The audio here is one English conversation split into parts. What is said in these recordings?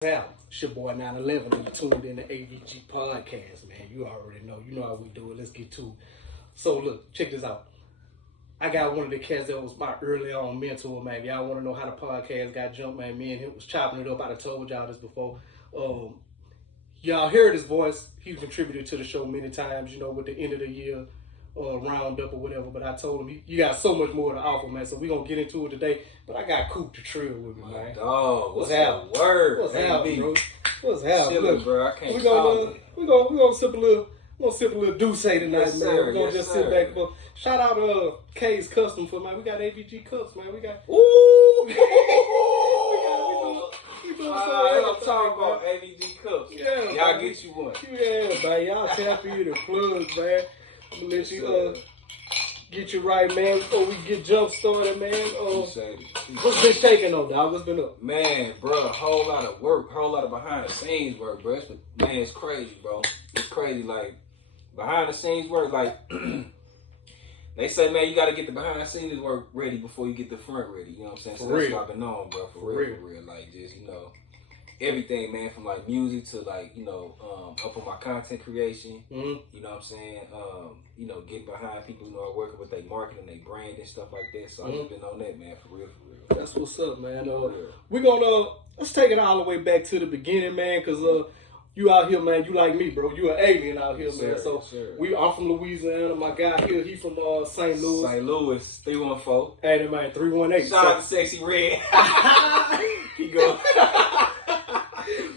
Out. It's your boy 911 and you tuned in to AVG Podcast, man. You already know. You know how we do it. Let's get to it. So look, check this out. I got one of the cats that was my early on mentor, man. Y'all want to know how the podcast got jumped, man. Me and him was chopping it up. I done told y'all this before. Y'all heard his voice. He's contributed to the show many times, you know, with the end of the year roundup or whatever. But I told him, you got so much more to offer, man. So we're going to get into it today. But I got Coop Da TRILLE with me, man. Dog, what's that word? What's happening, bro? What's happening? Look, bro, I can't we gonna sip a little douce tonight, yes, man. Sir, We're gonna just sit back. But shout out K's Custom for, man. We got AVG cups, man. We got Ooh! I'm talking about AVG cups. Yeah, y'all get you one. Yeah, man. Y'all tap in the plugs, man. I'm gonna let you get you right, man, before we get jump started, man. What's been shaking on, dog? What's been up? Man, bro, a whole lot of work, whole lot of behind the scenes work, bro. It's crazy, bro. It's crazy, like behind the scenes work, like they say, man, you gotta get the behind the scenes work ready before you get the front ready. You know what I'm saying? So that's what I've been on, bro. For real. Like just, you know, everything, man, from like music to like, you know, up on my content creation. You know what I'm saying? You know, get behind people who are working with their marketing, their brand and stuff like that. So I've just been on that, man, for real. That's what's up, man. We're gonna let's take it all the way back to the beginning, man, because you out here, man. You like me, bro. You an alien out here, man. So I'm from Louisiana. My guy here, he from St. Louis. St. Louis, 314. Hey, man, 318. Shout out to Sexy Red. He go.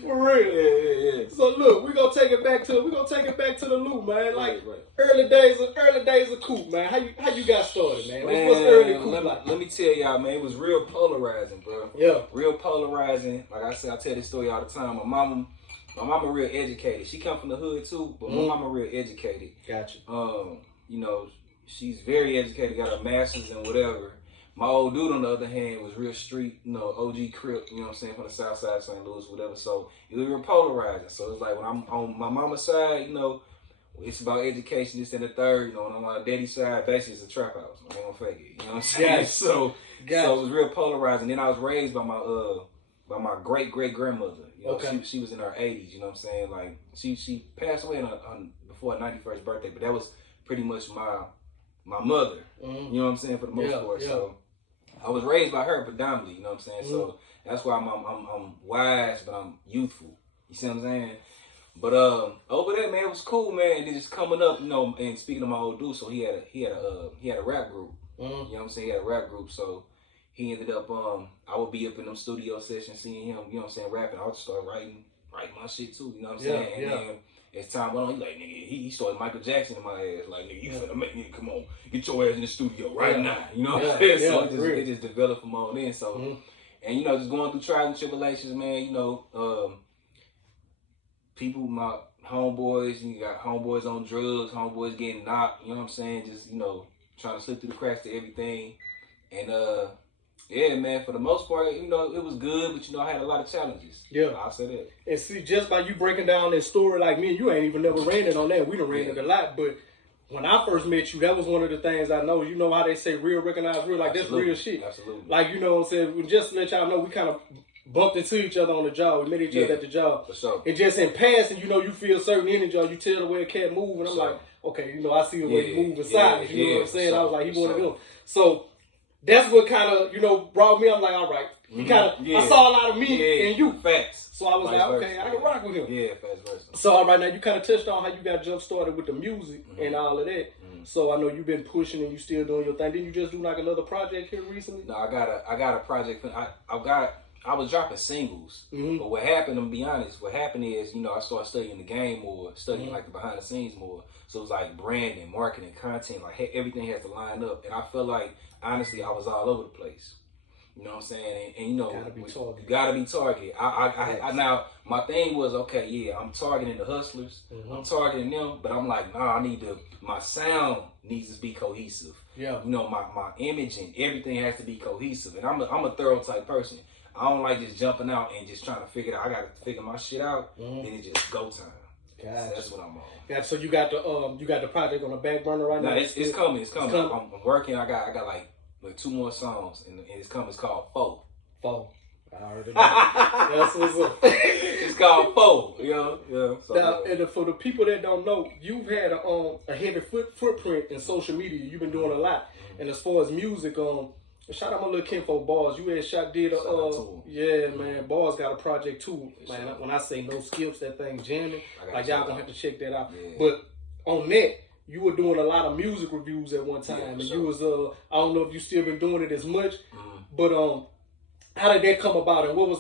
For real. Yeah. So look, we're gonna take it back to the loop, man. Like early days of Coop, man. How you got started, man? What's early Coop like? Let me tell y'all, man, it was real polarizing, bro. Yeah. Real polarizing. Like I said, I tell this story all the time. My mama real educated. She come from the hood too, but my mama real educated. Gotcha. You know, she's very educated, got her master's and whatever. My old dude, on the other hand, was real street, you know, OG Crip, you know what I'm saying, from the south side of St. Louis, whatever. So it was real polarizing. So it's like when I'm on my mama's side, you know, it's about education, this and the third. You know, when I'm on my daddy's side, basically it's a trap house. I ain't gonna fake it. You know what I'm saying? Gotcha. So it was real polarizing. Then I was raised by my great grandmother. You know, she was in her 80s. You know what I'm saying? Like she passed away before her 91st birthday, but that was pretty much my mother. You know what I'm saying, for the most part. So I was raised by her predominantly. You know what I'm saying? So that's why I'm wise, but I'm youthful. You see what I'm saying? But over there, man, it was cool, man. And then just coming up, you know, and speaking of my old dude, so he had a rap group. You know what I'm saying? He had a rap group, so he ended up I would be up in them studio sessions seeing him, you know what I'm saying, rapping. I would start writing my shit too, you know what I'm saying? And then as time went on, he like, nigga, he started Michael Jackson in my ass. Like, nigga, you finna make nigga, come on, get your ass in the studio right now. You know what I'm saying? So it just developed from on in. So and you know, just going through trials and tribulations, man, you know, people, my homeboys, you got homeboys on drugs, homeboys getting knocked, you know what I'm saying? Just, you know, trying to slip through the cracks to everything. And yeah, man, for the most part, you know, it was good, but, you know, I had a lot of challenges. Yeah. I'll say that. And see, just by you breaking down that story, like me and you ain't even never ran it on that. We done ran it a lot, but when I first met you, that was one of the things I know. You know how they say real recognize real? Like, that's real shit. Absolutely. Like, you know what I'm saying? Just to let y'all know, we kind of bumped into each other on the job. We met each other at the job. For sure. And just in passing, you know, you feel certain energy, or you tell the way a cat move, and I'm like, okay, you know, I see the way he move inside. You know what I'm saying? I was like, he one of them. So that's what kind of, you know, brought me. I'm like, all right. He kind of, I saw a lot of me in you. Facts. So I was like, okay, I can rock with him. Yeah, facts versa. So all right, now you kind of touched on how you got jump started with the music and all of that. So I know you've been pushing and you still doing your thing. Didn't you just do like another project here recently? No, I got a project. I was dropping singles, but what happened, I'm gonna be honest, what happened is, you know, I started studying the game more, studying like the behind the scenes more. So it was like branding, marketing, content, like everything has to line up. And I feel like, honestly, I was all over the place. You know what I'm saying? And you know, you gotta be targeted. I now, my thing was, okay, yeah, I'm targeting the hustlers, I'm targeting them, but I'm like, nah, my sound needs to be cohesive. Yeah. You know, my image and everything has to be cohesive. And I'm a thorough type person. I don't like just jumping out and just trying to figure it out. I got to figure my shit out, and it's just go time. Gotcha. So that's what I'm on. Gotcha. So you got the project on the back burner right now? No, it's coming. It's coming. I'm working. I got like 2 more songs, and it's coming. It's called Foe. I already know. That's what's up. It's called Foe, you know? Yeah. So, now, and for the people that don't know, you've had a heavy footprint in social media. You've been doing a lot. And as far as music, shout out my little kinfolk Bars. You had yeah, man. Bars got a project too, man. When I say no skips, that thing jamming. Like y'all gonna have to check that out. Yeah. But on that, you were doing a lot of music reviews at one time, and you was I don't know if you still been doing it as much, but how did that come about, and what was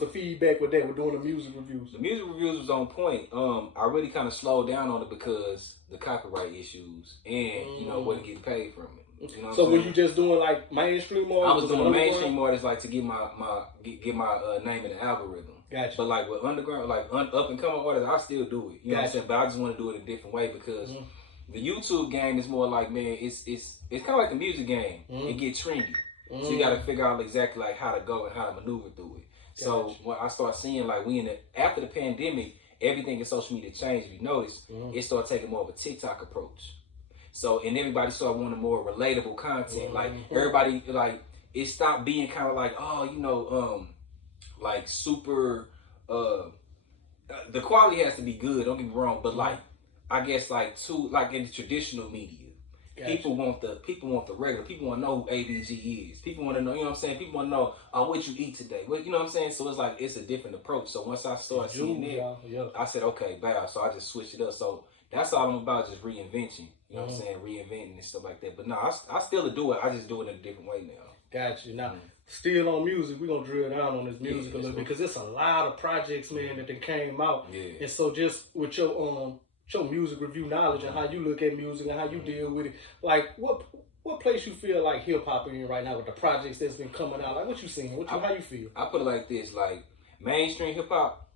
the feedback with that, with doing the music reviews? The music reviews was on point. I really kind of slowed down on it because the copyright issues and you know wasn't getting paid from it. You know so were you just doing like mainstream artists? I was doing mainstream artists like to get my name in the algorithm. Gotcha. But like with underground, like up and coming artists, I still do it. You know what I'm saying? But I just want to do it a different way because the YouTube game is more like, man, it's kind of like the music game. It gets trendy. So you got to figure out exactly like how to go and how to maneuver through it. Gotcha. So when I start seeing like after the pandemic, everything in social media changed. If you notice, it started taking more of a TikTok approach. So and everybody started wanting more relatable content. Like everybody like it stopped being kind of like like super. The quality has to be good. Don't get me wrong, but like I guess like in the traditional media. Gotcha. People want the regular. People want to know who ABG is. People want to know, you know what I'm saying? People want to know, what you eat today. Well, you know what I'm saying? So it's like, it's a different approach. So once I started seeing it, I said, okay, bow. So I just switched it up. So that's all I'm about, just reinventing. You know what I'm saying? Reinventing and stuff like that. But no, I still do it. I just do it in a different way now. Gotcha. Now, still on music, we're going to drill down on this music a little bit because it's a lot of projects, man, that then came out. Yeah. And so just with your music review knowledge and how you look at music and how you deal with it. Like, what place you feel like hip hop in right now with the projects that's been coming out? Like, what you seeing? How you feel? I put it like this: like mainstream hip hop.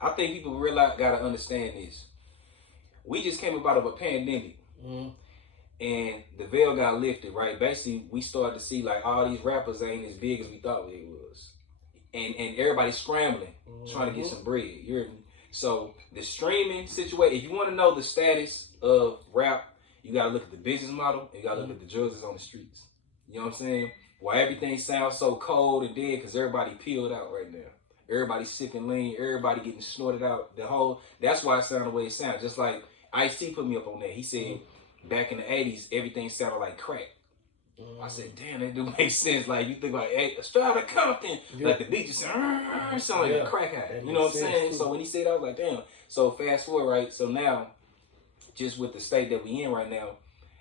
I think people gotta understand this. We just came out of a pandemic, and the veil got lifted. Right? Basically, we started to see like all these rappers ain't as big as we thought they was, and everybody's scrambling trying to get some bread. You heard me? So the streaming situation, if you want to know the status of rap, you got to look at the business model and you got to look at the drugs that's on the streets. You know what I'm saying? Why everything sounds so cold and dead because everybody peeled out right now. Everybody sipping lean, everybody getting snorted out. That's why it sounded the way it sounds. Just like Ice-T put me up on that. He said back in the 80s, everything sounded like crack. I said, damn, that do make sense. Like, you think like, hey, straight out of Compton. Like, the beat just sound like a crack hat. You know what I'm saying? So when he said that, I was like, damn. So fast forward, right? So now, just with the state that we in right now,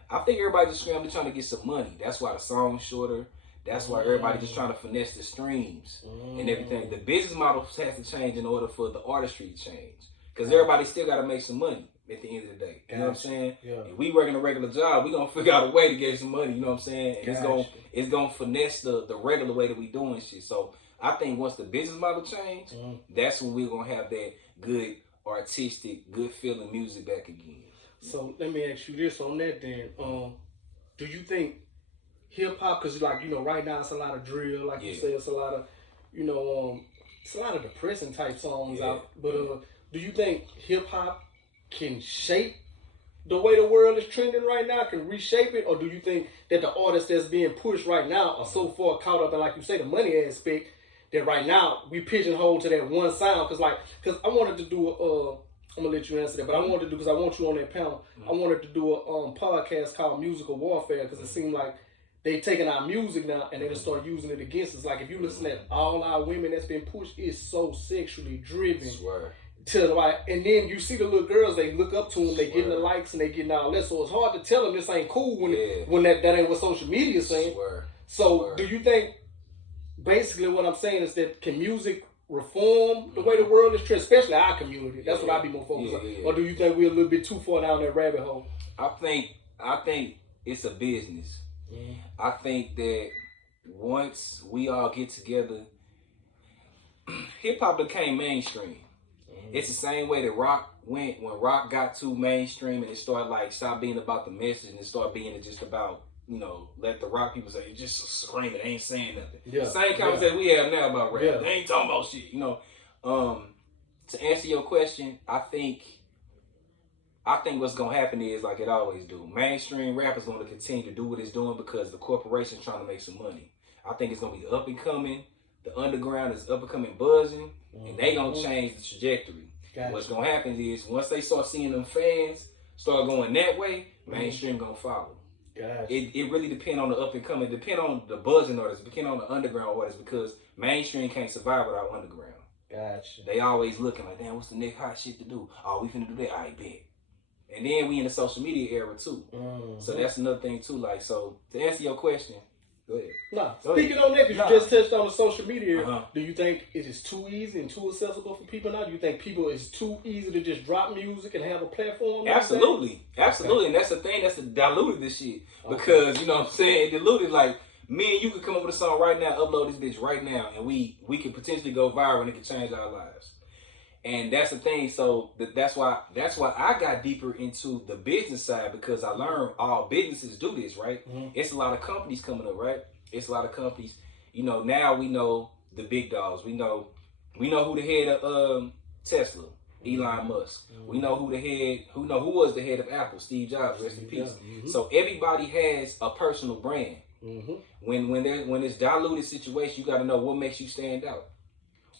I think everybody just scrambling trying to get some money. That's why the song's shorter. That's why everybody just trying to finesse the streams and everything. The business model has to change in order for the artistry to change. Because everybody still got to make some money at the end of the day. You know what I'm saying? Yeah. If we working a regular job, we going to figure out a way to get some money. You know what I'm saying? And it's going to finesse the regular way that we doing shit. So I think once the business model change, that's when we're going to have that good, artistic, good feeling music back again. So let me ask you this on that then. Do you think hip hop, because like, you know, right now it's a lot of drill, like you said, it's a lot of, you know, it's a lot of depressing type songs out. But do you think hip hop can shape the way the world is trending right now, can reshape it? Or do you think that the artists that's being pushed right now are so far caught up in, like you say, the money aspect, that right now we pigeonhole to that one sound? Because I wanted to do I'm gonna let you answer that, but I wanted to do, because I want you on that panel, I wanted to do a podcast called Musical Warfare, because it seemed like they taking our music now and they just start using it against us. Like, if you listen at all our women that's been pushed, it's so sexually driven. To like, and then you see the little girls, they look up to them, they getting the likes and they getting all that. So it's hard to tell them this ain't cool when that ain't what social media is saying. So do you think basically what I'm saying is that can music reform the way the world is treated, especially our community? That's what I'd be more focused on. Or do you think we're a little bit too far down that rabbit hole? I think it's a business. I think that once we all get together, hip hop became mainstream. It's the same way that rock went when rock got too mainstream and it started like stop being about the message and it started being just about, you know, let the rock people say, just screaming, they ain't saying nothing. The same conversation we have now about rap. They ain't talking about shit, you know. To answer your question, I think what's gonna happen is like it always do. Mainstream rap is gonna continue to do what it's doing because the corporation's trying to make some money. I think it's gonna be up and coming the underground is up and coming buzzing, and they gonna change the trajectory. Gotcha. What's gonna happen is once they start seeing them fans start going that way, mainstream gonna follow. Gotcha. It really depend on the up and coming, depend on the buzzing artists, depend on the underground artists, because mainstream can't survive without underground. Gotcha. They always looking like, damn, what's the next hot shit to do? Oh, we finna do that. I bet. And then we in the social media era too. So that's another thing too. Like, so to answer your question, go ahead. Nah, speaking on that, because you just touched on the social media, do you think it is too easy and too accessible for people now? Do you think people it's too easy to just drop music and have a platform? Absolutely. Absolutely. Okay. And that's the thing that's diluted this shit. Because, you know what I'm saying, diluted, like, me and you could come up with a song right now, upload this bitch right now, and we could potentially go viral and it could change our lives. And that's the thing. So that's why I got deeper into the business side, because I learned all businesses do this, right? It's a lot of companies coming up, right? It's a lot of companies. You know, now we know the big dogs. We know who the head of Tesla, Elon Musk. We know who was the head of Apple, Steve Jobs, rest in peace. So everybody has a personal brand. When it's diluted situation, you got to know what makes you stand out.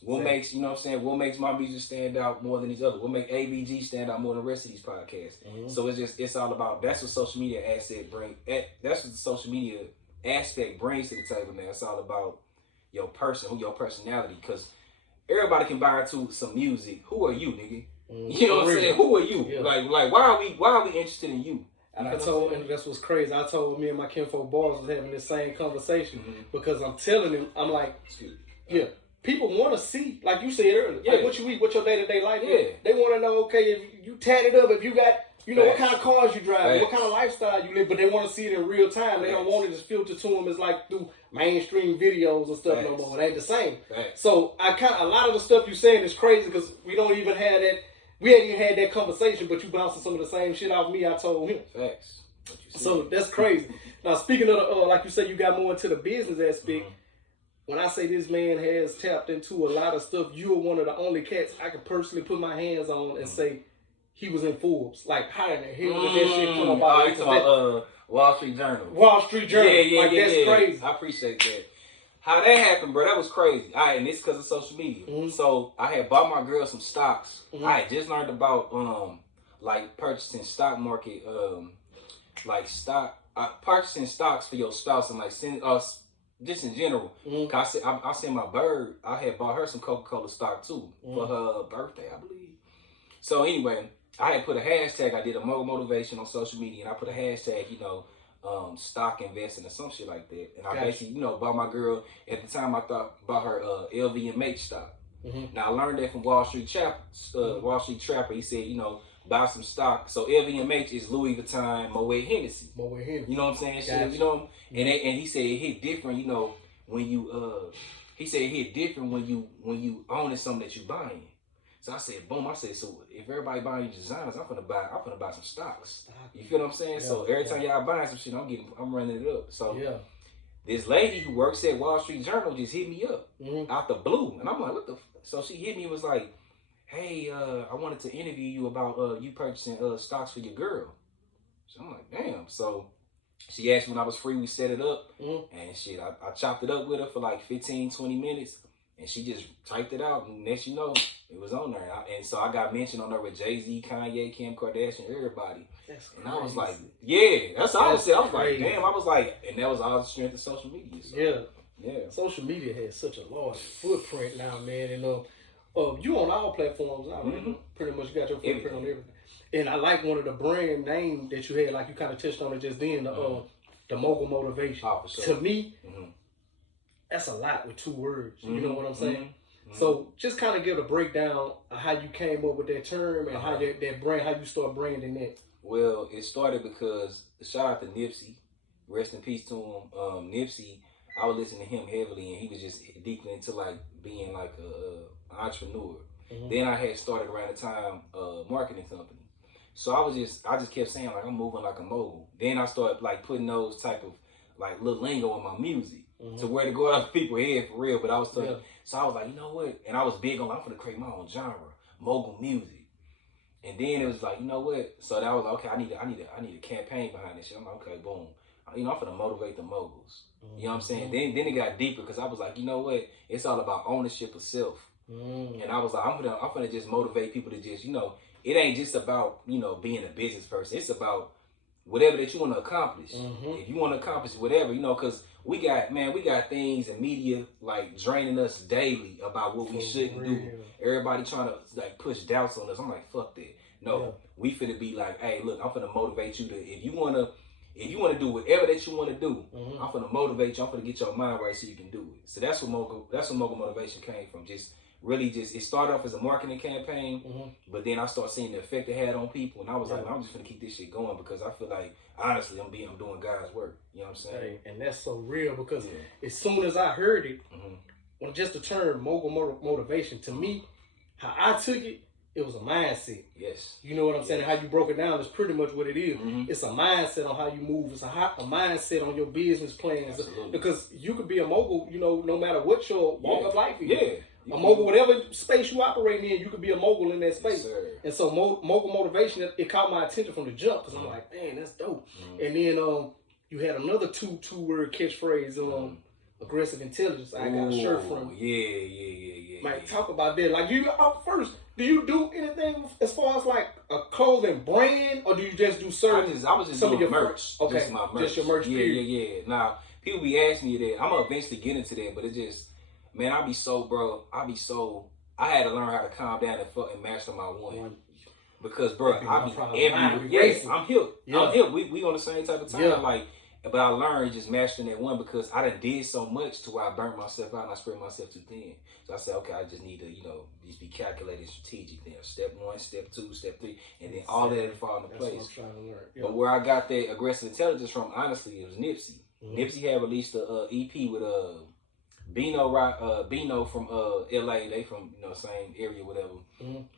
What makes, you know what I'm saying, what makes my music stand out more than these others? What makes AVG stand out more than the rest of these podcasts? So it's all about, that's what social media that's what the social media aspect brings to the table, man. It's all about your person, your personality, because everybody can buy into some music. Who are you, nigga? You know what I'm saying? Who are you? Yeah. Like why are we interested in you? And and that's what's crazy. I told me and my kinfolk boys was having this same conversation, because I'm telling him, I'm like, yeah, people want to see, like you said earlier, like what you eat, what your day-to-day life is. They want to know, okay, if you tatted up, if you got, you know, what kind of cars you drive, what kind of lifestyle you live, but they want to see it in real time. They don't want it to filter to them as like through mainstream videos and stuff no more. It ain't the same. So a lot of the stuff you saying is crazy, because we don't even have that. We ain't even had that conversation, but you bouncing some of the same shit off me I told him. Facts. So that's crazy. Now, speaking of the, like you said, you got more into the business aspect. When I say this man has tapped into a lot of stuff, you're one of the only cats I can personally put my hands on and say he was in Forbes. Like, how in the hell did that shit come about? You talking about Wall Street Journal. Wall Street Journal. That's crazy. I appreciate that. How that happened, bro, that was crazy. And it's because of social media. So I had bought my girl some stocks. I had just learned about like purchasing stock market, purchasing stocks for your spouse, and like just in general. I sent my bird, I had bought her some Coca-Cola stock too for her birthday, I believe. So anyway, I had put a hashtag. I did a mogul motivation on social media, and I put a hashtag, you know, stock investing or some shit like that. And I basically, you know, bought my girl, at the time I thought about her LVMH stock. Now I learned that from Wall Street Trapper. He said, you know, buy some stock. So LVMH is Louis Vuitton, Moet Hennessy. You know what I'm saying? Shit, you know, and he said it hit different, you know, when you he said it hit different when you owning something that you buying. So I said, boom, I said, so if everybody buying you designers, I'm gonna buy some stocks. You feel what I'm saying? So every time y'all buying some shit, I'm running it up. So this lady who works at Wall Street Journal just hit me up out the blue. And I'm like, what the so she hit me and was like, hey, I wanted to interview you about you purchasing stocks for your girl. So I'm like, damn. So she asked me when I was free, we set it up. And shit, I chopped it up with her for like 15, 20 minutes. And she just typed it out, and next you know, it was on there. And so I got mentioned on there with Jay-Z, Kanye, Kim Kardashian, everybody. And I was like, that's all I said. I was like, damn. I was like, and that was all the strength of social media. So, social media has such a large footprint now, man. And you on all platforms now, pretty much got your footprint on everything. And I like one of the brand name that you had, like you kind of touched on it just then, the mogul motivation. Oh, for sure. To me, that's a lot with 2 words. You know what I'm saying? So just kind of give a breakdown of how you came up with that term and how that brand, how you start branding that. Well, it started because, shout out to Nipsey, rest in peace to him. Nipsey, I was listening to him heavily, and he was just deep into like being like an entrepreneur. Then I had started around the time marketing company. So I just kept saying like I'm moving like a mogul. Then I started like putting those type of like little lingo in my music. To where to go out of people's head for real, but I was talking, so I was like, you know what? And I was big on, I'm gonna create my own genre, mogul music. And then it was like, you know what? So that was like, okay, I need a campaign behind this shit. I'm like, okay, boom. I'm finna motivate the moguls. You know what I'm saying? Then it got deeper because I was like, you know what? It's all about ownership of self. And I was like, I'm gonna just motivate people to just, it ain't just about, being a business person. It's about whatever that you want to accomplish. If you want to accomplish whatever, because we got things in media like draining us daily about what we shouldn't do. Everybody trying to like push doubts on us. I'm like, fuck that. No, we finna be like, hey, look, I'm finna motivate you to, if you wanna do whatever that you wanna do, I'm finna motivate you. I'm finna get your mind right so you can do it. So that's what mogul motivation came from. It started off as a marketing campaign, but then I started seeing the effect it had on people, and I was like, I'm just gonna keep this shit going because I feel like honestly I'm doing God's work. You know what I'm saying? Hey, and that's so real because as soon as I heard it, when just the term mogul motivation, to me, how I took it, it was a mindset. Yes. You know what I'm saying? How you broke it down is pretty much what it is. It's a mindset on how you move. It's a mindset on your business plans. Absolutely. Because you could be a mogul, no matter what your walk of life is. Yeah. A mogul, whatever space you operate in, you could be a mogul in that space. Yes, and so mogul motivation, it caught my attention from the jump because I'm like, man, that's dope. And then you had another two-word catchphrase, aggressive intelligence. I got a shirt from. Yeah. Like, talk about that. Like, first, do you do anything as far as like a clothing brand, or do you just do certain? I was just doing your merch. Okay, just my merch. Just your merch. Yeah. Now, people be asking me that. I'm gonna eventually get into that, but it just, man, I had to learn how to calm down and master my one. Because, bro, I be everywhere. Yes, I'm here. I'm here. We on the same type of time. But I learned just mastering that one because I done did so much to where I burnt myself out and I spread myself too thin. So I said, okay, I just need to, just be calculated, strategic. Then step 1, step 2, step 3, and then all that will fall into place. That's what I'm trying to learn. But where I got that aggressive intelligence from, honestly, it was Nipsey. Nipsey had released a EP with Bino from LA. They from same area, whatever.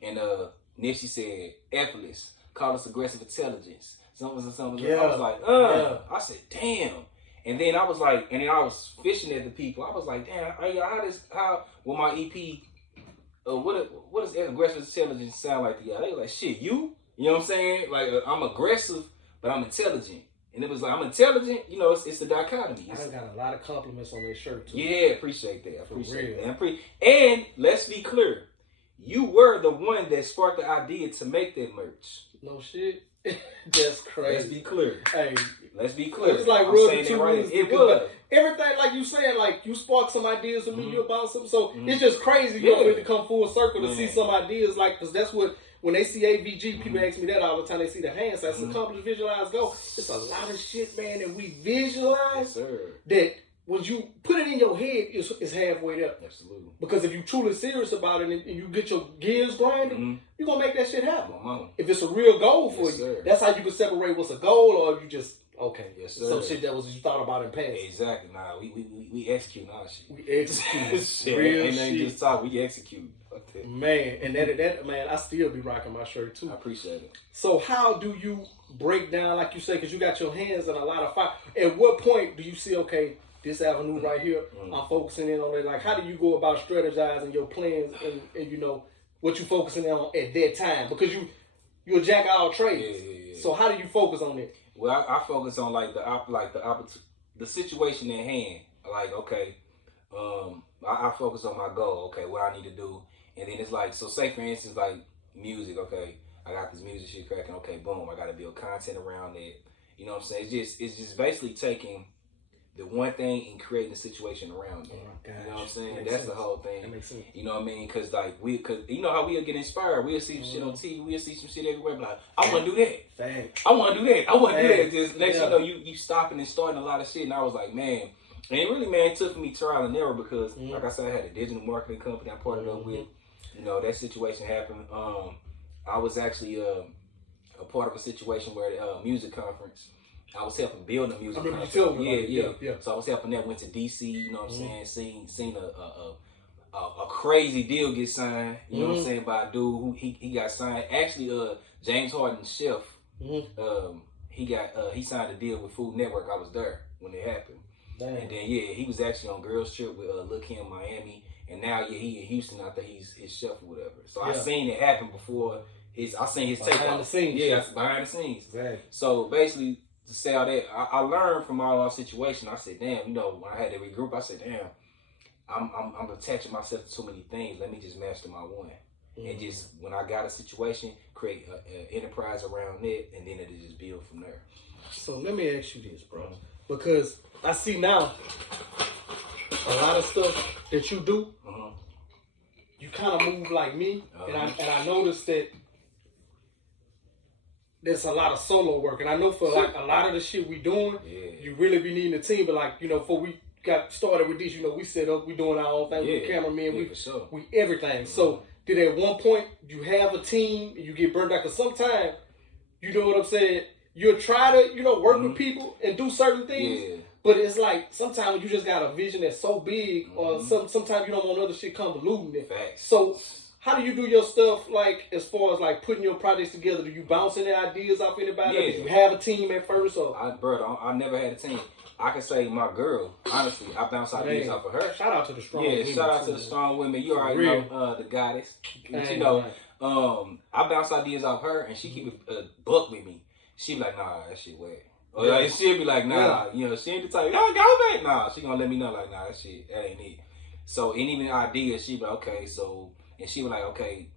And Nipsey said, effortless, call us aggressive intelligence. Something. Yeah. I was like, I said, damn. And then I was fishing at the people. I was like, damn, how will my EP, what does aggressive intelligence sound like to y'all? They were like, shit, you know what I'm saying? Like, I'm aggressive, but I'm intelligent. And it was like, I'm intelligent, it's the dichotomy. I got a lot of compliments on that shirt, too. Yeah, appreciate that. And let's be clear, you were the one that sparked the idea to make that merch. No shit. That's crazy. Let's be clear. Hey, let's be clear. It's like real to right. It was. Everything like you saying, like you sparked some ideas in me about something. So it's just crazy, for it to come full circle to see some ideas, like, because that's what, when they see AVG, people ask me that all the time. They see the hands. That's accomplish, visualize, go. It's a lot of shit, man, that we visualize that when you put it in your head, it's halfway there. Absolutely. Because if you're truly serious about it and you get your gears grinding, you're going to make that shit happen. If it's a real goal for you, that's how you can separate what's a goal or you just, some shit that was you thought about in past. Exactly. Nah, we execute our shit. We execute. Shit. Real ain't shit. Just talk, we execute. Man, and that man, I still be rocking my shirt too. I appreciate it. So how do you break down, like you say, because you got your hands in a lot of fire. At what point do you see, okay, this avenue right here, I'm focusing in on it. Like, how do you go about strategizing your plans and what you focusing on at that time? Because you're a jack of all trades. Yeah. So how do you focus on it? Well, I focus on the situation at hand. Like, okay, I focus on my goal. Okay, what I need to do, and then it's like, so say for instance, like music. Okay, I got this music shit cracking. Okay, boom, I got to build content around it. You know what I'm saying? It's just basically taking the one thing and creating a situation around it. You know what I'm saying? That's sense. The whole thing. That makes sense. You know what I mean? Because you know how we'll get inspired. We'll see some shit on TV. We'll see some shit everywhere. Like, I want to do that. Thanks. I want to do that. I want to do that. Just next you know, you stopping and starting a lot of shit. And I was like, man. And it really, man, it took me trial and error because, like I said, I had a digital marketing company I partnered up with. You know, that situation happened. I was actually a part of a situation where the music conference. I was helping build a music conference. Yeah. So I was helping that. Went to DC. You know what I'm saying? Seen a crazy deal get signed. You know what I'm saying? By a dude who he got signed. Actually, James Harden's chef. He signed a deal with Food Network. I was there when it happened. Damn. And then he was actually on girls trip with Lil Kim Miami. And now he in Houston. I think he's his chef or whatever. So I seen it happen before. I seen his take behind the scenes. Yeah, behind the scenes. Exactly. So basically, to say all that, I learned from all our situations. I said, damn, you know, when I had to regroup, I said, damn, I'm attaching myself to too many things. Let me just master my one. And just, when I got a situation, create an enterprise around it, and then it'll just build from there. So let me ask you this, bro. Because I see now a lot of stuff that you do, you kind of move like me, and I noticed that there's a lot of solo work. And I know for like a lot of the shit we doing, you really be needing a team. But like, you know, before we got started with this, you know, we set up, we doing our own thing with the cameraman, we everything. So did at one point you have a team and you get burned out? Because sometimes, you know what I'm saying, you'll try to, you know, work with people and do certain things, but it's like sometimes you just got a vision that's so big, or sometimes you don't want other shit convoluting it. So how do you do your stuff, like, as far as like putting your projects together? Do you bounce any ideas off anybody? Or do you have a team at first? Or I never had a team. I can say my girl, honestly, I bounce ideas off of her. Shout out to the strong women. Yeah, shout out to the strong women. You already know the goddess. You know, I bounce ideas off her, and she keep a buck with me. She be like, nah, that shit wet. Or like, she'll be like, nah, you know, she ain't the type, y'all go back. Nah, she gonna let me know, like, nah, that shit, that ain't it. So, and even ideas, she be like, okay, so, and she was like, okay,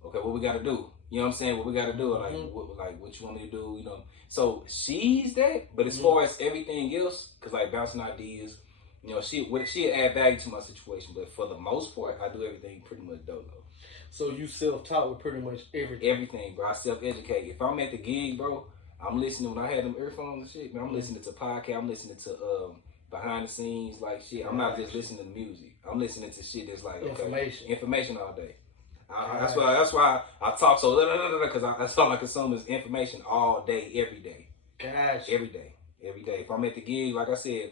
what we gotta do? You know what I'm saying? What we gotta do? Like, what you want me to do? You know? So she's that. But as far as everything else, cause like bouncing ideas, you know, she add value to my situation. But for the most part, I do everything pretty much dolo. So you self-taught with pretty much everything? Everything, bro. I self-educate. If I'm at the gig, bro, I'm listening. When I had them earphones and shit, man, I'm listening to podcasts. I'm listening to behind the scenes like shit. I'm not just listening to music. I'm listening to shit that's like information all day. That's why I talk so, because that's all I consume is information all day, every day. Gosh. Every day. If I'm at the gig, like I said,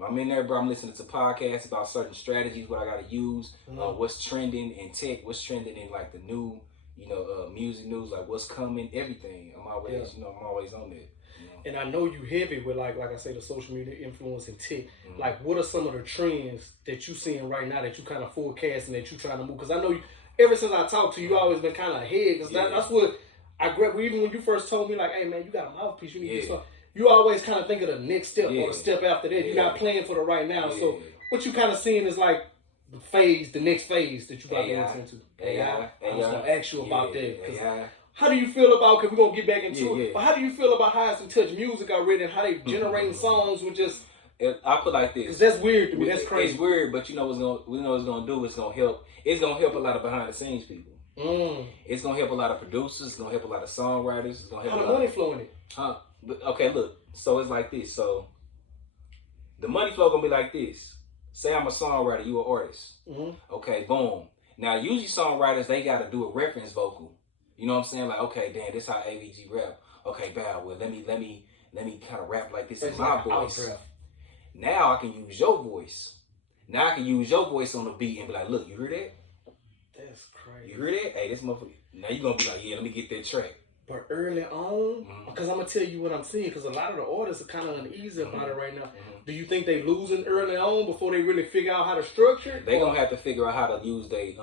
I'm in there, bro, I'm listening to podcasts about certain strategies, what I got to use, what's trending in tech, what's trending in like the new, you know, music news, like what's coming, everything. I'm always, you know, I'm always on there. You know? And I know you heavy with like I say, the social media influence and tech. Like, what are some of the trends that you seeing right now that you kind of forecasting, that you trying to move? Because I know you, ever since I talked to you, always been kind of ahead. Because that's what I grabbed. Even when you first told me, like, hey, man, you got a mouthpiece, you need to do something. You always kind of think of the next step or the step after that. You're not playing for the right now. So what you kind of seeing is like the next phase that you got to enter into. AI. I was going to ask you about that. How do you feel about, because we're going to get back into it, but how do you feel about how it's touch music already and how they generating songs with just... I put like this. Because that's weird to me. That's crazy. It's weird, but you know what's going to do? It's going to help. It's going to help a lot of behind the scenes people. It's going to help a lot of producers. It's going to help a lot of songwriters. It's going to help how the money flowing it? But, okay, look. So it's like this. So the money flow going to be like this. Say I'm a songwriter. You an artist. Okay, boom. Now, usually songwriters, they got to do a reference vocal. You know what I'm saying? Like, okay, damn, this how AVG rap. Okay, bow. Well, let me kind of rap like this in my voice. Now I can use your voice. Now I can use your voice on the beat and be like, look, you hear that? That's crazy. You hear that? Hey, this motherfucker. Now you're going to be like, yeah, let me get that track. But early on, because I'm going to tell you what I'm seeing, because a lot of the artists are kind of uneasy about it right now. Do you think they losing early on before they really figure out how to structure it? They going to have to figure out how to use their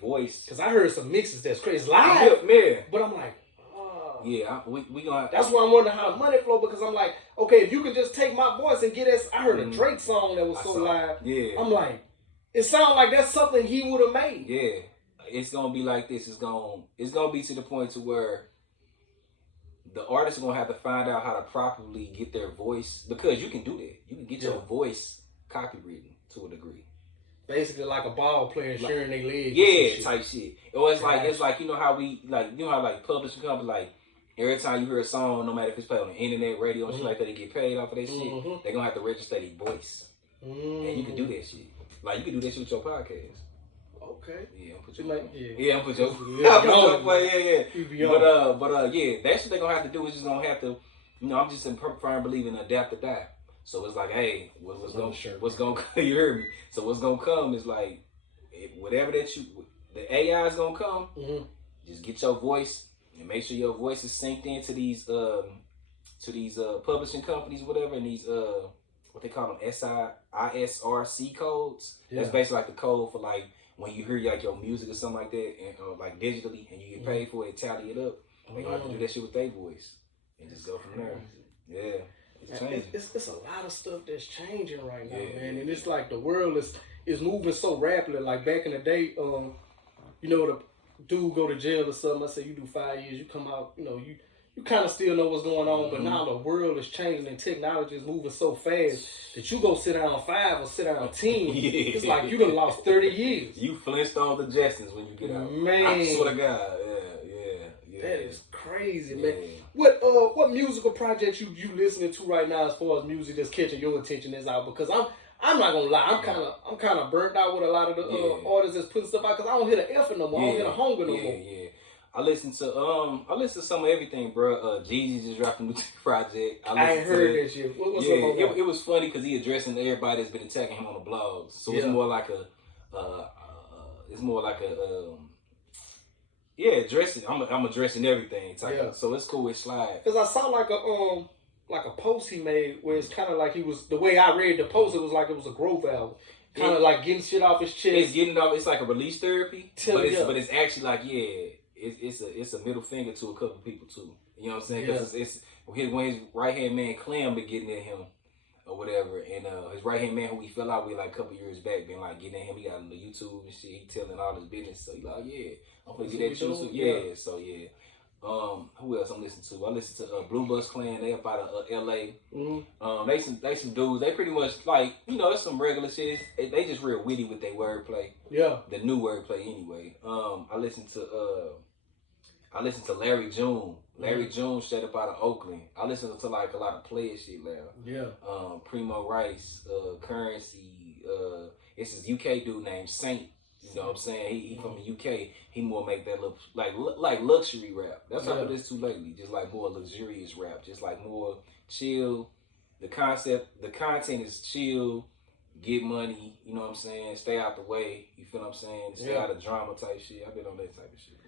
voice. Because I heard some mixes that's crazy. It's live, man. But I'm like, yeah, we gonna. That's why I'm wondering how the money flow, because I'm like, okay, if you could just take my voice and get us. I heard a Drake song that was live. Yeah. I'm like, it sounds like that's something he would have made. Yeah, it's gonna be like this. It's gonna be to the point to where the artists are gonna have to find out how to properly get their voice, because you can do that. You can get your voice copywritten to a degree. Basically, like a ball player sharing their legs. Yeah, type shit. Or it's like you know how we publishing companies, like every time you hear a song, no matter if it's played on the internet, radio, and shit like that, they get paid off of that shit. They're gonna have to register their voice, and you can do that shit. Like you can do that shit with your podcast. Okay. Yeah, I'm put your I'm put your But that shit they're gonna have to do is just gonna have to, you know, I'm just a firm believer in adapt or die. So it's like, hey, what's gonna you heard me? So what's gonna come is like, whatever the AI is gonna come. Just get your voice and make sure your voice is synced into these publishing companies, whatever, and these what they call them ISRC codes. That's basically like the code for like when you hear like your music or something like that, and like digitally, and you get paid for it, tally it up. They gonna have to do that shit with their voice and just go from there. Yeah, it's changing. It's a lot of stuff that's changing right now, man. And it's like the world is moving so rapidly. Like back in the day, you know, the dude go to jail or something. I say you do 5 years, you come out, you know, you kind of still know what's going on, but now the world is changing and technology is moving so fast that you go sit down 5 or sit down 10. It's like you done lost 30 years. You Flintstone the Jetsons when you get out. Man. I swear to God. Yeah. That is crazy, man. What musical projects you listening to right now as far as music that's catching your attention is out? Because I'm not gonna lie, I'm kind of burnt out with a lot of the artists that's putting stuff out because I don't hear the effort no more. I don't hear the hunger no more. Yeah. I listen to some of everything, bro. Jeezy just dropped a new project. I ain't heard that shit. What's up on that? It was funny because he addressing everybody that's been attacking him on the blogs. So it's more like addressing. I'm addressing everything. So it's cool with Slide. Because I saw like a post he made where it's kind of like he was, the way I read the post, it was like it was a growth album. Kind of like getting shit off his chest. It's getting off. It's like a release therapy. But it's actually like it's a middle finger to a couple people too. You know what I'm saying? Because it's when his right hand man Clem been getting at him or whatever, and his right hand man who he fell out with like a couple years back been like getting at him. He got on the YouTube and shit. He telling all his business. So he like, I'm gonna get that too. So who else I'm listening to? I listen to Blue Bus Clan. They up out of LA. Mm-hmm. They some dudes. They pretty much like, you know, it's some regular shit. They just real witty with their wordplay. Yeah. The new wordplay anyway. I listen to Larry June. Larry June straight up out of Oakland. I listen to like a lot of player shit now. Yeah. Primo Rice, Currency. It's this UK dude named Saint. You know what I'm saying? He from the UK. He more make that look like luxury rap. That's what I listen to lately. Just like more luxurious rap. Just like more chill. The content is chill. Get money. You know what I'm saying? Stay out the way. You feel what I'm saying? Stay out of drama type shit. I've been on that type of shit.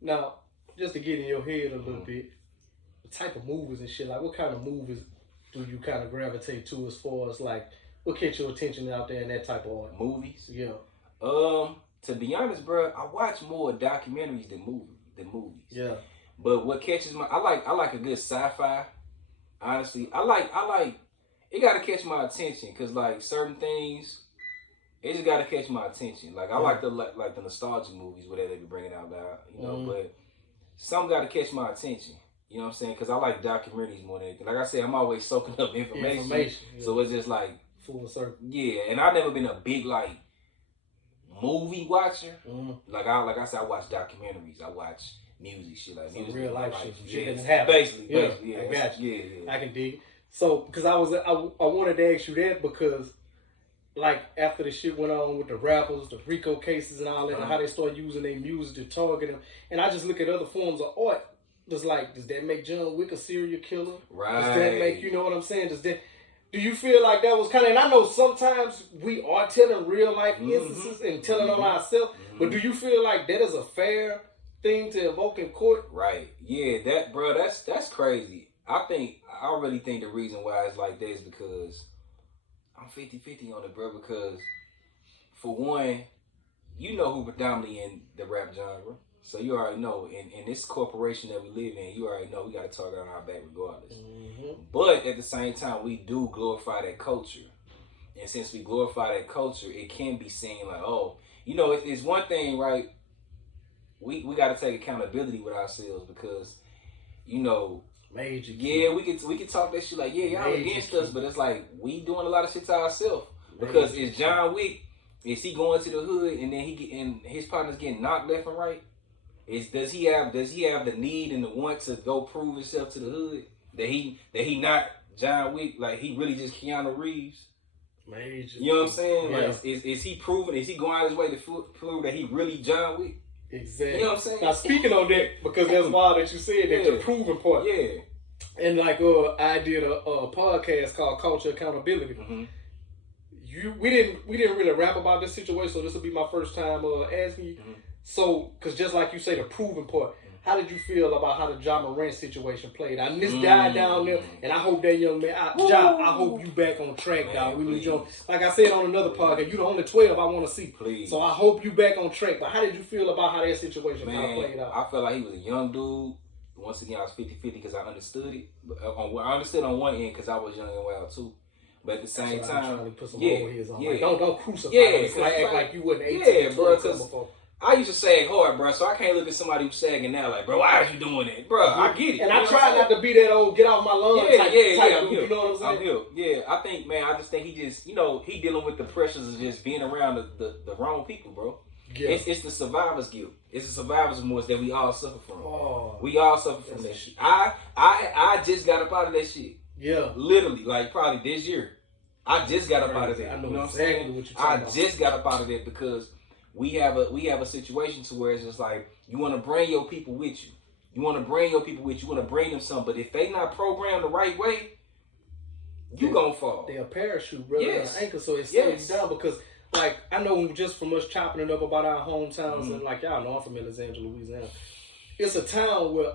Now, just to get in your head a little bit, the type of movies and shit. Like, what kind of movies do you kind of gravitate to as far as like what catch your attention out there in that type of art? Movies? Yeah. To be honest, bro, I watch more documentaries than movies. Yeah. But what catches I like a good sci-fi. Honestly, I like it gotta catch my attention because like certain things, it just gotta catch my attention. Like I like the nostalgia movies where they be bringing out loud, you know. But some gotta catch my attention. You know what I'm saying? Because I like documentaries more than anything. Like I said, I'm always soaking up information. Yeah. So it's just like full circle. Yeah, and I've never been a big like movie watcher. Like I said, I watch documentaries. I watch music shit like music, real life like, shit that happen. Basically, I got you. Yeah. I can dig it. So, because I wanted to ask you that because, like, after the shit went on with the rappers, the RICO cases and all that, and how they start using their music to target them, and I just look at other forms of art. Just like, does that make John Wick a serial killer? Right. Does that make, you know what I'm saying? Do you feel like that was kind of, and I know sometimes we are telling real life instances and telling on ourselves, but do you feel like that is a fair thing to evoke in court? Right. Yeah, that's crazy. I really think the reason why it's like that is because I'm 50-50 on it, bro, because for one, you know who predominantly in the rap genre. So you already know, in this corporation that we live in, you already know we got to target on our back regardless. But at the same time, we do glorify that culture. And since we glorify that culture, it can be seen like, oh, you know, it's one thing, right? We got to take accountability with ourselves because, you know, major. Yeah, we could talk that shit like, yeah, y'all against us, but it's like we doing a lot of shit to ourselves because it's John Wick. Is he going to the hood and then his partner's getting knocked left and right? Does he have the need and the want to go prove himself to the hood that he not John Wick, like he really just Keanu Reeves? Major. You know what I'm saying? Yeah. Like is he proving? Is he going out his way to prove that he really John Wick? Exactly. You know what I'm saying? Now speaking on that, because that's wild that you said that the proving part. Yeah. And like I did a podcast called Culture Accountability. We didn't really rap about this situation, so this will be my first time asking you. So, because just like you say, the proving part, how did you feel about how the Ja Morant situation played? I this died down there, and I hope that young man, I hope you back on track, man, dog. We need you on, like I said on another podcast, you the only 12 I want to see. Please. So I hope you back on track. But how did you feel about how that situation kind of played out? I felt like he was a young dude. once again, I was 50-50 because I understood it. I understood on one end because I was young and wild too. But at the same time, like, don't crucify us. Like, act like you wasn't 18 bro, before. I used to sag hard, bro, so I can't look at somebody who's sagging now like, bro, why are you doing that? Bro, I get it. And I try not to be that old, get off my lawn type I'm you know what I'm saying? Yeah, I think, man, I just think he just, you know, he dealing with the pressures of just being around the wrong people, bro. Yeah. It's the survivor's guilt. It's the survivor's remorse that we all suffer from. We all suffer from that shit. I just got up out of that shit. Yeah. Literally, like probably this year. I just got up out of that. I know, you know exactly what you're talking about. I just got up out of that because we have a situation to where it's just like you want to bring your people with you. You want to bring your people with you. You want to bring them something. But if they not programmed the right way, you gonna fall. They're a parachute, brother. Yes. An anchor, so it stays down because, like, I know just from us chopping it up about our hometowns and like y'all know I'm from Alexandria, Louisiana. It's a town where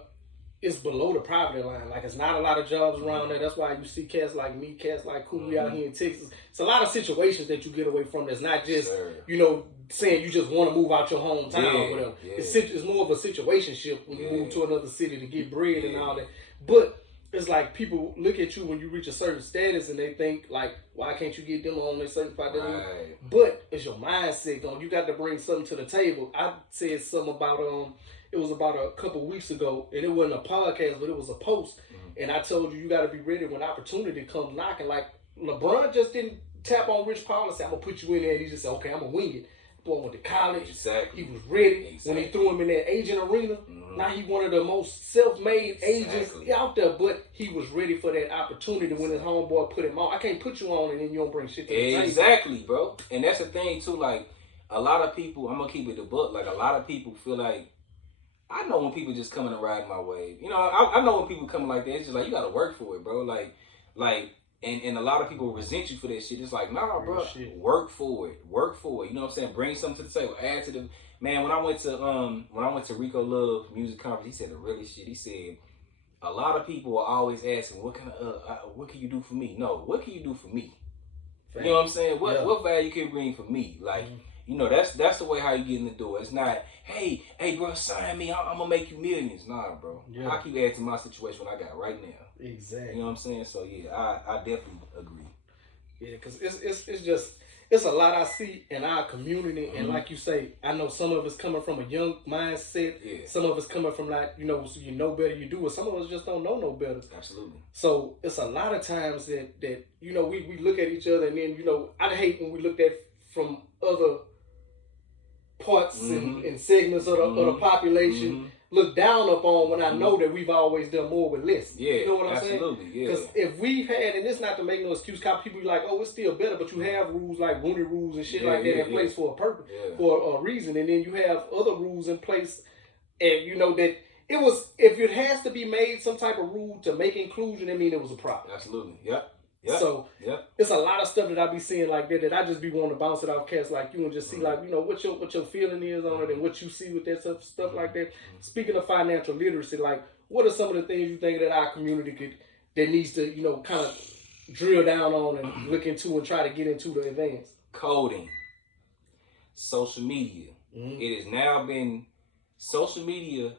it's below the poverty line. Like, it's not a lot of jobs around there. That's why you see cats like me, cats like Coop out here in Texas. It's a lot of situations that you get away from that's not just, you know, saying you just want to move out your hometown or whatever. It's more of a situationship when you move to another city to get bread and all that. But it's like people look at you when you reach a certain status and they think like, why can't you get them on a certain spot? Right. But it's your mindset going. You got to bring something to the table. I said something about it was about a couple weeks ago, and it wasn't a podcast, but it was a post. And I told you got to be ready when opportunity comes knocking. Like, LeBron just didn't tap on Rich Paul and say, I'm going to put you in there. And he just said, okay, I'm going to wing it. Boy went to college. Exactly. He was ready. When they threw him in that agent arena, now he one of the most self-made agents out there, but he was ready for that opportunity when his homeboy put him on. I can't put you on and then you don't bring shit to the table. Exactly, bro. And that's the thing, too. Like, a lot of people, I'm going to keep it the book. Like, a lot of people feel like, I know when people just coming and riding my wave. You know, I know when people coming like that, it's just like, you got to work for it, bro. Like, and a lot of people resent you for that shit. It's like, nah, bro, work for it. Work for it. You know what I'm saying? Bring something to the table. Add to the, man, when I went to Rico Love Music Conference, he said the realest shit. He said, a lot of people are always asking, what can you do for me? No, what can you do for me? Fact. You know what I'm saying? What value can you bring for me? Like, you know, that's the way how you get in the door. It's not, hey, bro, sign me. I'm gonna make you millions. Nah, bro. Yeah. I keep adding to my situation what I got right now. Exactly. You know what I'm saying? So yeah, I definitely agree. Yeah, because it's a lot I see in our community, and like you say, I know some of it's coming from a young mindset. Yeah. Some of it's coming from like, you know, so you know better, you do it. Some of us just don't know no better. Absolutely. So it's a lot of times that you know we look at each other, and then, you know, I hate when we look at from other parts and segments of the population look down upon when I know that we've always done more with less. Yeah, you know what I'm absolutely, saying? Because if we've had, and it's not to make no excuse, people be like, oh, it's still better, but you have rules like Rooney rules and shit like that in place for a purpose, for a reason, and then you have other rules in place, and you know that it was, if it has to be made some type of rule to make inclusion, I mean, it was a problem. Absolutely, yep. So it's a lot of stuff that I be seeing like that I just be wanting to bounce it off cats like you and just see like, you know, what your feeling is on it and what you see with that stuff like that. Speaking of financial literacy, like what are some of the things you think that our community that needs to, you know, kind of drill down on and look into and try to get into the advance? Coding, social media. It has now been social media,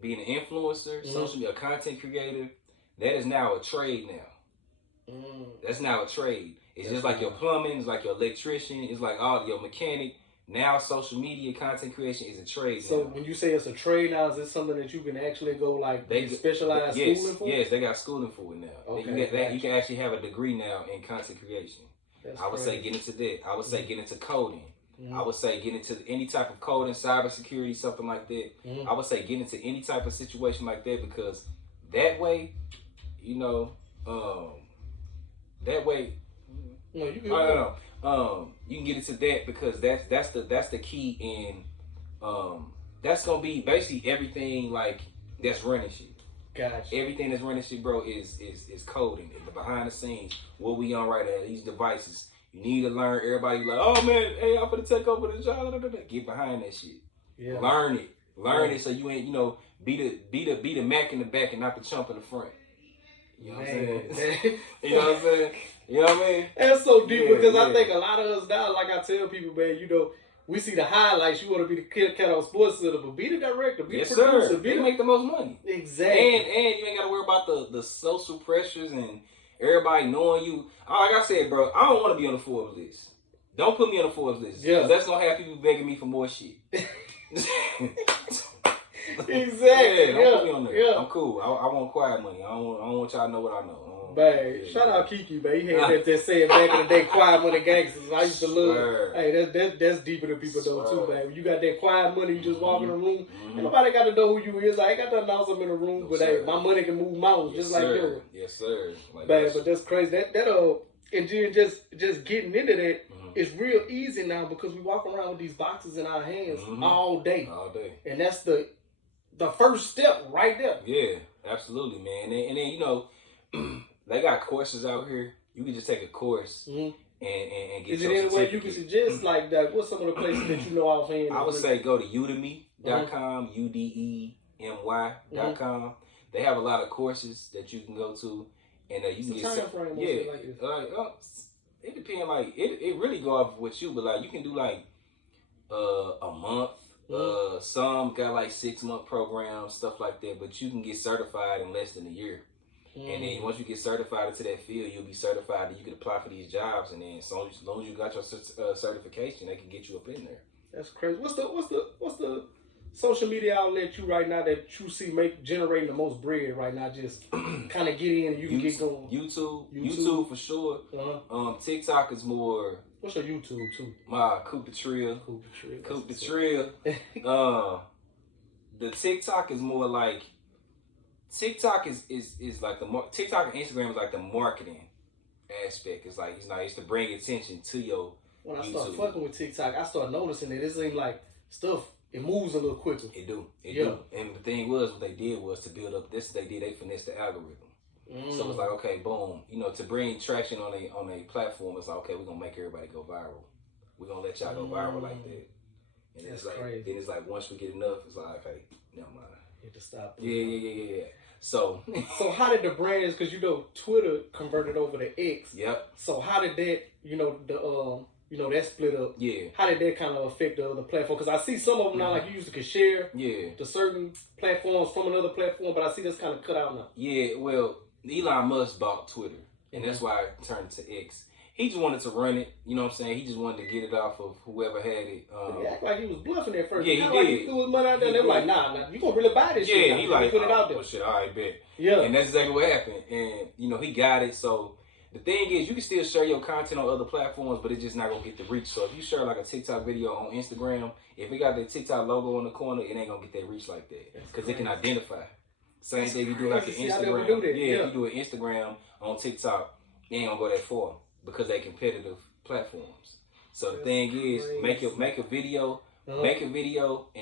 being an influencer, social media, a content creator. That is now a trade now. That's now a trade. It's just like your plumbing, it's like your electrician, it's like all your mechanic. Now social media content creation is a trade. So when you say it's a trade now, is it something that you can actually go like specialized schooling for? Yes, they got schooling for it now. Okay, you can actually have a degree now in content creation. I would say get into that. I would say get into coding. I would say get into any type of coding, cybersecurity, something like that. I would say get into any type of situation like that, because that way, you know, that way, you can get into that, because that's the key in that's gonna be basically everything like that's running shit. Gotcha. Everything that's running shit, bro, is coding. The behind the scenes, what we on right now, these devices. You need to learn. Everybody like, oh man, hey, I'm gonna take over the job. Get behind that shit. Yeah. Learn it, so you ain't, you know, be the Mac in the back and not the chump in the front. You know what I'm saying? You know what I'm saying? You know what I mean? That's so deep, because I think a lot of us now, like I tell people, man, you know, we see the highlights. You want to be the cat on Sports Center, but be the director, be the producer. Sir. They make the most money. Exactly. And you ain't got to worry about the social pressures and everybody knowing you. Like I said, bro, I don't want to be on the Forbes list. Don't put me on the Forbes list. Yeah. Because that's going to have people begging me for more shit. Exactly. Don't put me on there. Yeah. I'm cool. I want quiet money. I don't want y'all to know what I know. Man, shout out Kiki, man. He had that saying back in the day, quiet money gangsters. I used to love. Hey, that's deeper than people know too, man. When you got that quiet money, you just walk in the room, and nobody got to know who you is. I ain't got to announce them in the room, but hey, my money can move mountains just like yours. Yes, sir. Like man, but that's crazy. That and then just getting into that is real easy now because we walk around with these boxes in our hands all day. All day. And that's the first step right there. Yeah, absolutely, man. And then you know. They got courses out here. You can just take a course and get. Is it any way you can suggest like that? What's some of the places that you know offhand? I would say go to udemy.com, udemy.com. They have a lot of courses that you can go to, and you can get. It depends. Like it really go off with you, but like you can do like a month. Some got like 6-month programs, stuff like that. But you can get certified in less than a year. And then once you get certified into that field, you'll be certified that you can apply for these jobs. And then as long as you got your certification, they can get you up in there. That's crazy. What's the social media outlet you right now that you see generating the most bread right now? Just kind of get in and you can get going. YouTube for sure. TikTok is more. What's your YouTube too? My Coop Da TRILLE. Coop Da TRILLE. The TikTok is more like. TikTok is like TikTok and Instagram is like the marketing aspect. It's like it's to bring attention to your. When I start fucking with TikTok, I start noticing that it seems like stuff it moves a little quicker. It do. And the thing was, what they did was to build up this. They finessed the algorithm. So it's like okay, boom. To bring traction on a platform, it's like okay, we're gonna make everybody go viral. We're gonna let y'all go viral like that. And that's it's like crazy. Then it's like once we get enough, it's like okay, never mind. You have to stop. Yeah. So how did the brands, because Twitter converted over to X. Yep. So how did that, that split up? Yeah. How did that kind of affect the other platform? Because I see some of them now, like you used to share to certain platforms from another platform, but I see that's kind of cut out now. Yeah, well, Elon Musk bought Twitter, and that's why I turned to X. He just wanted to run it, you know what I'm saying? He just wanted to get it off of whoever had it. He acted like he was bluffing at first. Yeah, he did. Like he threw his money out there, and they were like, nah, you gonna really buy this shit. Yeah, he like, put it out there. Well, shit, all right, bet. Yeah. And that's exactly what happened. And, he got it. So the thing is, you can still share your content on other platforms, but it's just not gonna get the reach. So if you share like a TikTok video on Instagram, if it got the TikTok logo in the corner, it ain't gonna get that reach like that. Because it can identify. Same thing you do like an Instagram. If you do an Instagram on TikTok, it ain't gonna go that far. Because they're competitive platforms. So the thing is, make a video, and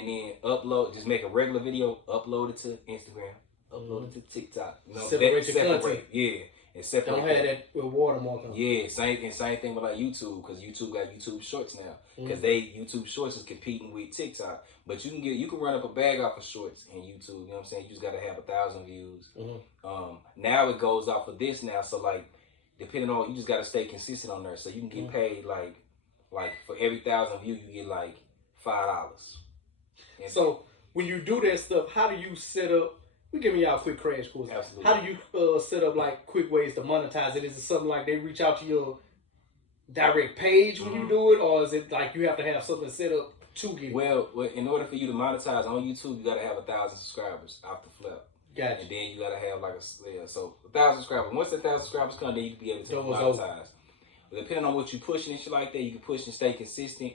then upload. Just make a regular video, upload it to Instagram, upload it to TikTok. Separate your content. And separate. Don't have that with watermark on. Yeah, same thing with like YouTube, because YouTube got YouTube Shorts now. Because YouTube Shorts is competing with TikTok, but you can run up a bag off of Shorts in YouTube. You know what I'm saying? You just gotta have 1,000 views. Now it goes off of this now, so like. Depending on, you just gotta stay consistent on there, so you can get paid like for every 1,000 views, you get like $5. So when you do that stuff, how do you set up? We giving y'all a quick crash course. Absolutely. How do you set up like quick ways to monetize it? Is it something like they reach out to your direct page when you do it, or is it like you have to have something set up to get it? Well, in order for you to monetize on YouTube, you gotta have 1,000 subscribers off the flip. Gotcha. And then you gotta have like 1,000 subscribers. Once 1,000 subscribers come, then you can be able to monetize. But depending on what you pushing and shit like that, you can push and stay consistent.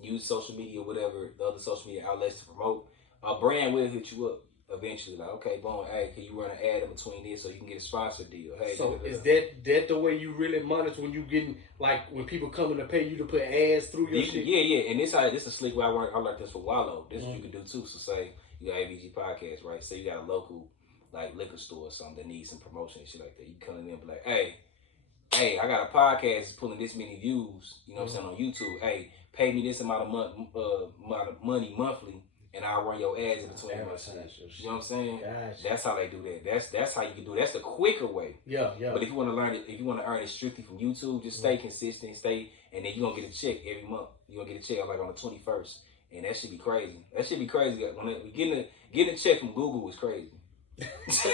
Use social media, whatever the other social media outlets to promote. A brand will hit you up eventually. Like, okay, boom, hey, can you run an ad in between this so you can get a sponsor deal? Hey, so is that the way you really monetize when you getting like when people coming to pay you to put ads through your shit? Yeah. And this is a slick way I learned this for Wallow. This is what you can do too. So say you got AVG podcast, right? Say you got a local like liquor store or something that needs some promotion and shit like that. You come in and be like, hey, I got a podcast that's pulling this many views, you know what I'm saying, on YouTube. Hey, pay me this amount of money monthly and I'll run your ads in between my shit. You know what I'm saying? Gotcha. That's how they do that. That's how you can do it. That's the quicker way. Yeah. But if you want to learn it, if you want to earn it strictly from YouTube, just stay consistent, and then you're going to get a check every month. You're going to get a check like on the 21st. And that should be crazy. That should be crazy. When getting a check from Google is crazy. That's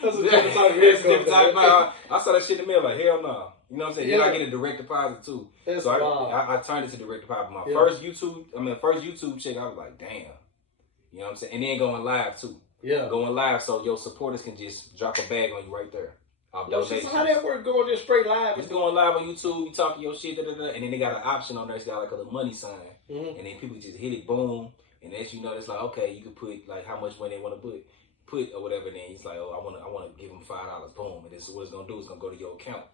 what different type I saw that shit in the mail like, hell no. You know what I'm saying? Yeah. Then I get a direct deposit too. That's so I turned it to direct deposit. My first YouTube check, I was like, damn. You know what I'm saying? And then going live too. Yeah. Going live so your supporters can just drop a bag on you right there. So how that work going just straight live? It's going live on YouTube, you talking your shit, and then they got an option on there, it's got like a little money sign. Mm-hmm. And then people just hit it, boom. And as you know, it's like, okay, you can put like how much money they want to put or whatever. Then he's like, oh, I want to give them $5, boom. And this is what it's gonna do. It's gonna go to your account.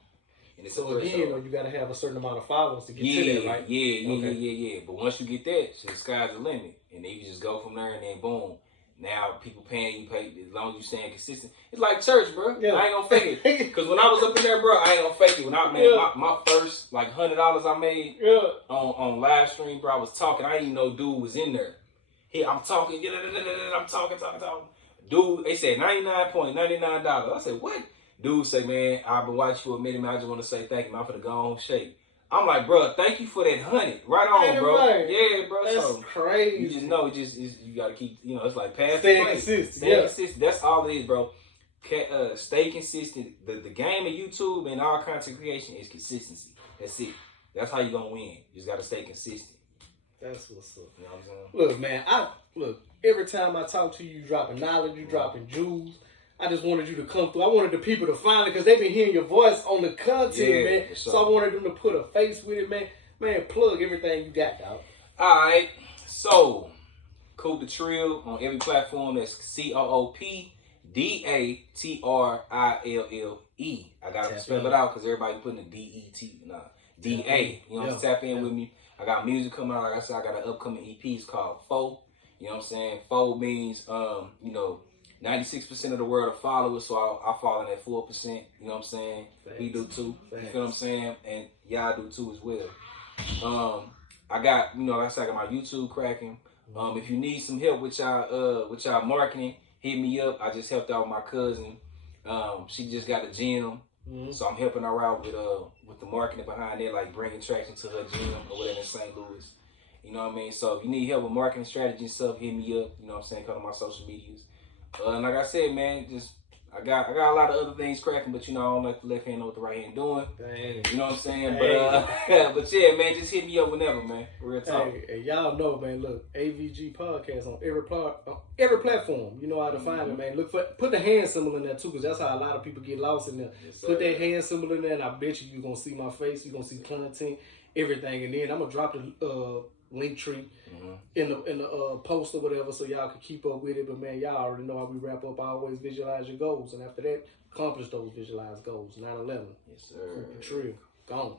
And it's so again, you gotta have a certain amount of followers to get to that, right? Yeah. But once you get that, the sky's the limit, and then you just go from there, and then boom. Now people paying you, as long as you staying consistent. It's like church, bro. Yeah. I ain't gonna fake it. Because when I was up in there, bro, I ain't gonna fake it. When I made my first like $100 I made on live stream, bro, I was talking. I didn't even know dude was in there. I'm talking. I'm talking. Dude, they said $99.99. I said, what? Dude said, man, I've been watching you for a minute, man. I just want to say thank you, man. I'm finna go on shake. I'm like, bro, thank you for that 100. Right on, bro. Right. Yeah, bro. That's so crazy. You just know, you gotta keep, it's like past Staying consistent. Staying consistent. That's all it is, bro. Stay consistent. The game of YouTube and all content creation is consistency. That's it. That's how you gonna win. You just gotta stay consistent. That's what's up. You know what I'm saying? Look, man, every time I talk to you, dropping knowledge, you dropping jewels. I just wanted you to come through. I wanted the people to find it because they've been hearing your voice on the content, man. Sure. So I wanted them to put a face with it, man. Man, plug everything you got, dog. All right. So, Coop Da TRILLE on every platform. That's CoopDaTrille. I got to spell it out because everybody putting a D-E-T. Nah, D-A. You know, tap in with me. I got music coming out. Like I said, I got an upcoming EP. It's called Foe. You know what I'm saying? Foe means, 96% of the world are followers, so I fall in that 4%. You know what I'm saying? Thanks. We do too. Thanks. You feel what I'm saying? And y'all do too as well. I got, like I said, I got my YouTube cracking. If you need some help with y'all marketing, hit me up. I just helped out my cousin. She just got a gym, so I'm helping her out with the marketing behind it, like bringing traction to her gym or whatever in St. Louis. You know what I mean? So if you need help with marketing strategy and stuff, hit me up. You know what I'm saying? Come to my social medias. And like I said, man, I got a lot of other things cracking, but I don't like the left hand know what the right hand doing. Dang. You know what I'm saying? But yeah, man, just hit me up whenever, man. Real talk. Hey, y'all know, man. Look, AVG podcast on every platform. You know how to find it, man. Put the hand symbol in there too, because that's how a lot of people get lost in there. Yes, put that hand symbol in there, and I bet you're gonna see my face. You're gonna see content, everything, and then I'm gonna drop the link tree in the post or whatever, so y'all can keep up with it. But man, y'all already know how we wrap up. I always visualize your goals, and after that, accomplish those visualized goals. 9/11. Yes, sir. Coop Da TRILLE. Gone.